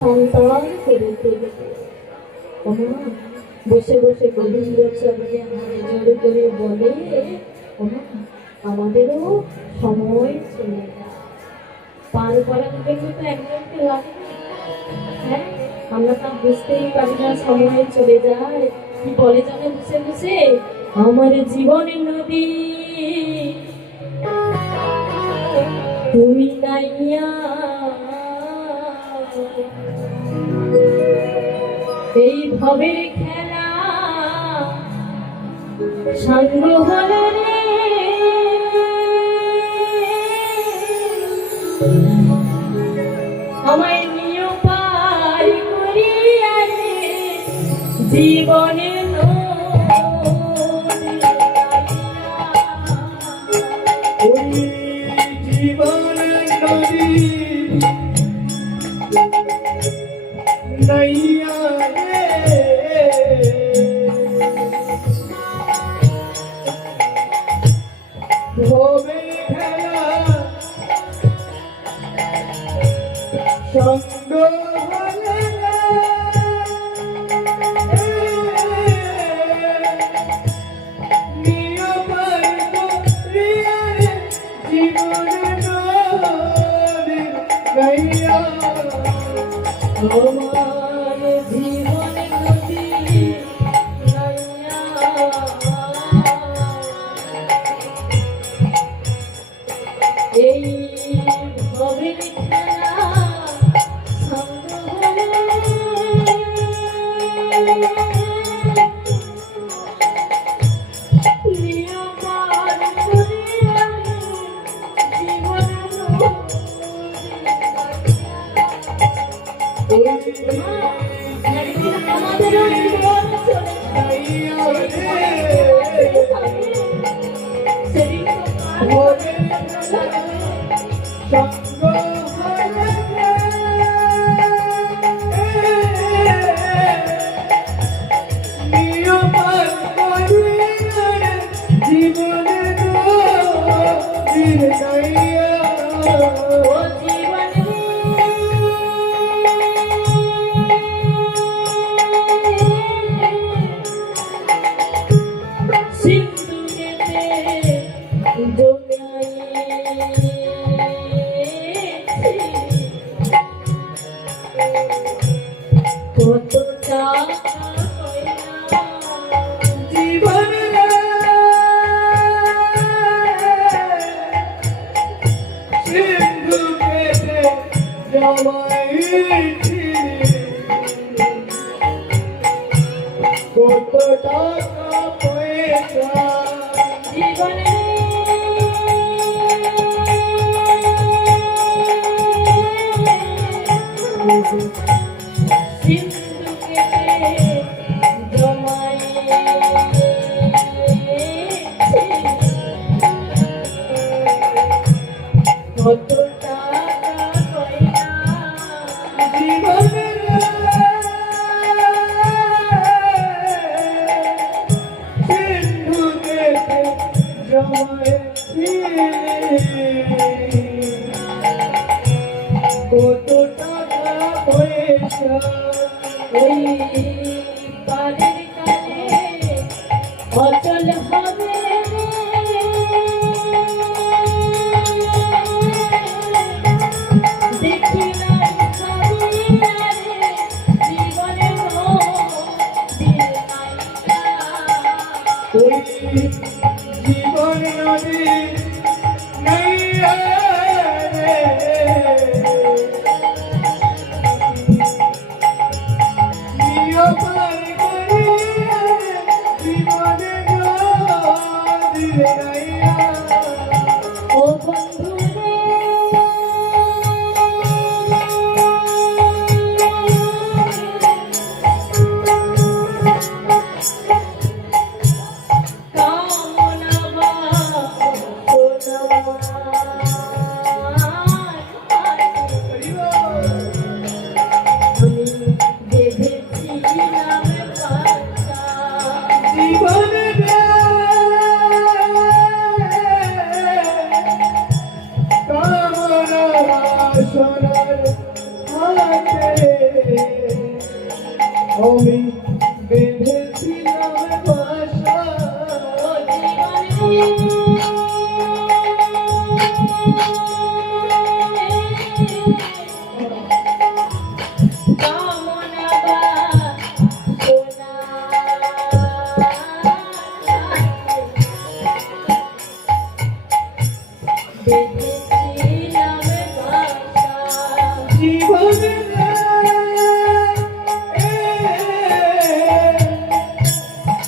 সন্তান করে তুলবে। বসে বসে গোবিন্দ চরণে হাত জোড় করে বলে, আমাদেরও সময় চলে যায়, পার করার জন্য তো একজনকে লাগে। হ্যাঁ, আমরা তা বুঝতেই পারি না, সময় চলে যায়। কি বলে জানে বসে বসে, আমার জীবনের নদী তুমি নাইয়া, এই ভবের খেলা সাঙ্গ হলো রে, আমায় নিয়ে পার করিয়া রে জীবনের জীবনের নদী নাইয়া ভবে খেলা সঙ্গ হলে জীবনের নদী নাইয়া তোমার জীবনের নদী নাইয়া, এই ভবের খেলা সঙ্গ হলো নিয়ে পার করিয়া জীবনের আমাদেরও জীবন চলে সেই সঙ্গ জীবনের নদী নাইয়া ও জীবন সিন্ধুকেতে জমিয়েছি কত টাকা কইরা জীবনের সিন্ধু কেটে জমাইছি কত টাকা পয়সা জীবনে সিন্ধুকেতে জমাইছি কত টাকা কইরা জীবনের সিন্ধু কেটে জমাইছি কত টাকা পয়সা ওই পারের কালে অচল হবে দেখিলাম খাইয়া রে জীবনের নদী নাইয়া, ওই জীবন নদী নাইয়া রে নিয় পার করিয়া রে জীবনের নদী নাইয়া ও বন্ধু রে কামনা আমি বেঁধেছিলাম বাসা জীবনে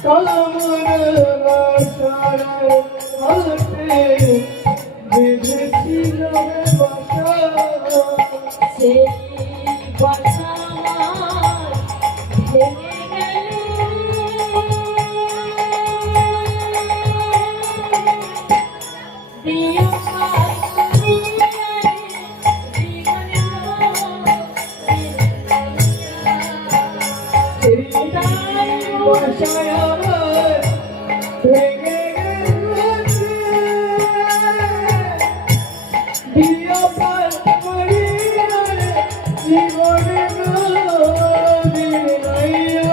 কামনা বাসায় হাতে বেঁধেছিলাম বাসা সেই বাসা আমার ভেঙে গেল প্রিয় বাসায় আমার ভেঙে গেছে প্রিয় পরিবার জীবনে নদীর নাইয়া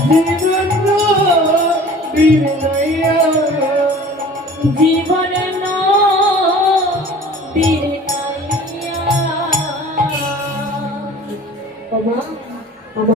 জীবন নদীর নাইয়া জীবন